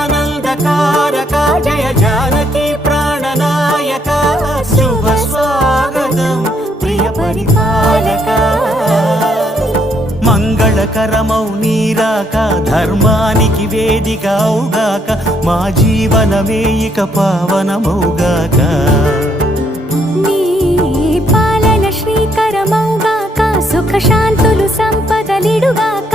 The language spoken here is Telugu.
జగదానందకారక జయ జానకి ప్రాణనాయక శుభ స్వాగతం ప్రియ పరిపాలక మంగళకరమౌ నీరాక ధర్మానికి వేదిక అవుగాక మా జీవనమే ఇక పావనమౌగాక నీ పాలన శ్రీకరమౌగాక సుఖ శాంతులు సంపదలిడుగాక